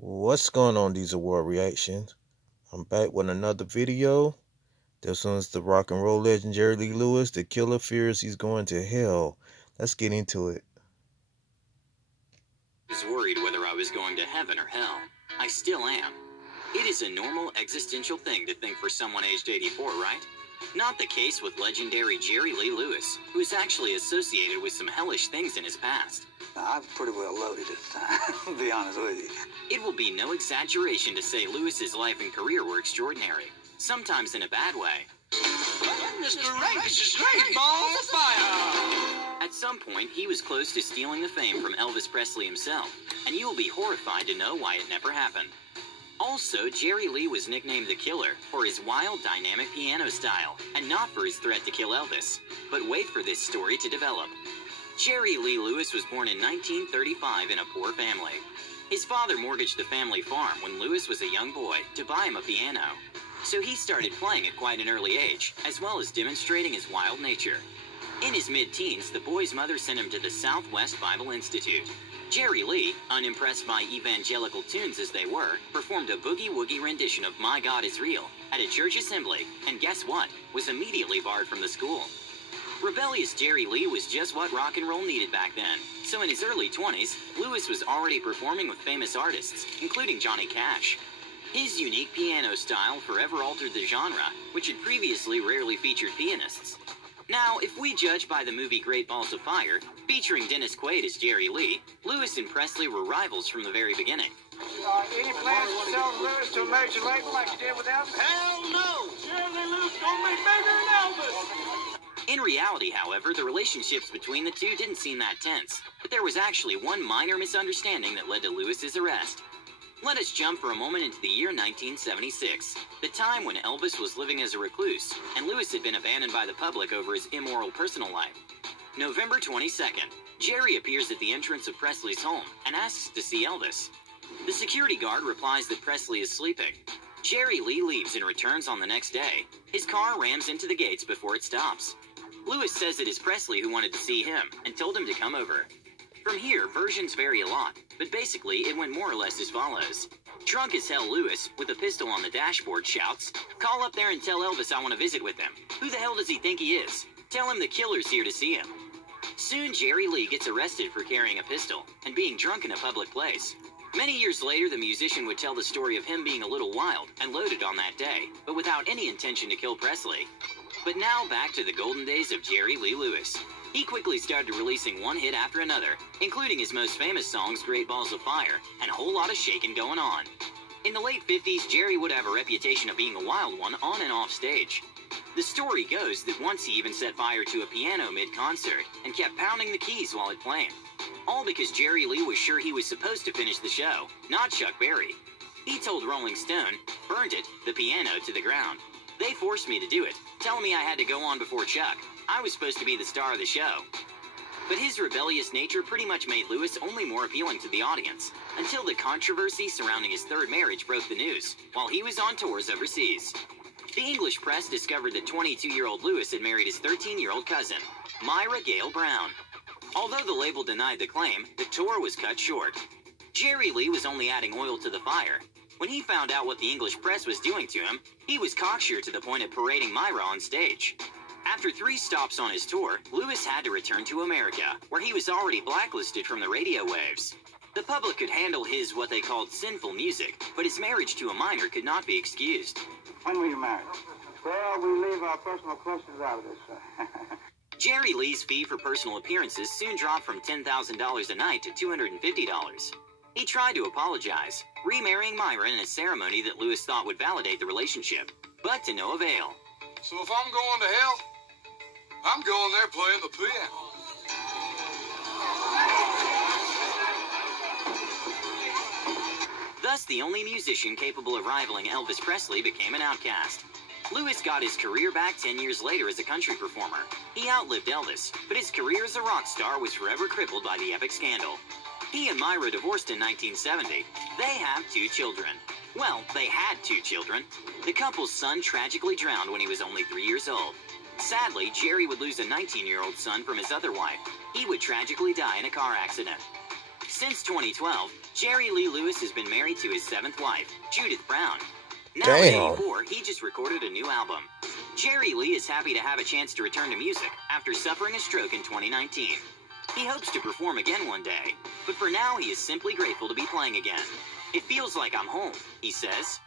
What's going on, these award reactions? I'm back with another video. This one's the rock and roll legend Jerry Lee Lewis. The killer fears he's going to hell. Let's get into it. I was worried whether I was going to heaven or hell. I still am. It is a normal existential thing to think for someone aged 84, right? Not the case with legendary Jerry Lee Lewis, who is actually associated with some hellish things in his past. I'm pretty well loaded at the time, to be honest with you. It will be no exaggeration to say Lewis's life and career were extraordinary, sometimes in a bad way. Mr. Race is great balls of fire! At some point, he was close to stealing the fame from Elvis Presley himself, and you will be horrified to know why it never happened. Also, Jerry Lee was nicknamed the Killer for his wild, dynamic piano style, and not for his threat to kill Elvis. But wait for this story to develop. Jerry Lee Lewis was born in 1935 in a poor family. His father mortgaged the family farm when Lewis was a young boy to buy him a piano. So he started playing at quite an early age, as well as demonstrating his wild nature. In his mid-teens, the boy's mother sent him to the Southwest Bible Institute. Jerry Lee, unimpressed by evangelical tunes as they were, performed a boogie-woogie rendition of My God Is Real at a church assembly, and guess what? Was immediately barred from the school. Rebellious Jerry Lee was just what rock and roll needed back then, so in his early 20s, Lewis was already performing with famous artists, including Johnny Cash. His unique piano style forever altered the genre, which had previously rarely featured pianists. Now, if we judge by the movie Great Balls of Fire, featuring Dennis Quaid as Jerry Lee, Lewis and Presley were rivals from the very beginning. Any plans to sell Lewis to a major label like you did with Elvis? Hell no! Jerry Lee Lewis gonna be bigger than Elvis! In reality, however, the relationships between the two didn't seem that tense, but there was actually one minor misunderstanding that led to Lewis's arrest. Let us jump for a moment into the year 1976, the time when Elvis was living as a recluse, and Lewis had been abandoned by the public over his immoral personal life. November 22nd, Jerry appears at the entrance of Presley's home and asks to see Elvis. The security guard replies that Presley is sleeping. Jerry Lee leaves and returns on the next day. His car rams into the gates before it stops. Lewis says it is Presley who wanted to see him and told him to come over. From here, versions vary a lot, but basically it went more or less as follows. Drunk as hell Lewis, with a pistol on the dashboard, shouts, "Call up there and tell Elvis I want to visit with him. Who the hell does he think he is? Tell him the killer's here to see him." Soon Jerry Lee gets arrested for carrying a pistol and being drunk in a public place. Many years later, the musician would tell the story of him being a little wild and loaded on that day, but without any intention to kill Presley. But now back to the golden days of Jerry Lee Lewis. He quickly started releasing one hit after another, including his most famous songs, Great Balls of Fire, and a whole lot of shaking going on. In the late 50s, Jerry would have a reputation of being a wild one on and off stage. The story goes that once he even set fire to a piano mid-concert and kept pounding the keys while it played. All because Jerry Lee was sure he was supposed to finish the show, not Chuck Berry. He told Rolling Stone, "Burned it, the piano, to the ground. They forced me to do it, telling me I had to go on before Chuck. I was supposed to be the star of the show." But his rebellious nature pretty much made Lewis only more appealing to the audience, until the controversy surrounding his third marriage broke the news, while he was on tours overseas. The English press discovered that 22-year-old Lewis had married his 13-year-old cousin, Myra Gale Brown. Although the label denied the claim, the tour was cut short. Jerry Lee was only adding oil to the fire. When he found out what the English press was doing to him, he was cocksure to the point of parading Myra on stage. After 3 stops on his tour, Lewis had to return to America, where he was already blacklisted from the radio waves. The public could handle his what they called sinful music, but his marriage to a minor could not be excused. When were you married? Well, we leave our personal questions out of this, sir. Jerry Lee's fee for personal appearances soon dropped from $10,000 a night to $250. He tried to apologize, remarrying Myra in a ceremony that Lewis thought would validate the relationship, but to no avail. So if I'm going to hell, I'm going there playing the piano. Thus, the only musician capable of rivaling Elvis Presley became an outcast. Lewis got his career back 10 years later as a country performer. He outlived Elvis, but his career as a rock star was forever crippled by the epic scandal. He and Myra divorced in 1970. They have 2 children. Well, they had 2 children. The couple's son tragically drowned when he was only 3 years old. Sadly, Jerry would lose a 19-year-old son from his other wife. He would tragically die in a car accident. Since 2012, Jerry Lee Lewis has been married to his 7th wife, Judith Brown. Now Damn. at 84, he just recorded a new album. Jerry Lee is happy to have a chance to return to music after suffering a stroke in 2019. He hopes to perform again one day, but for now he is simply grateful to be playing again. It feels like I'm home, he says.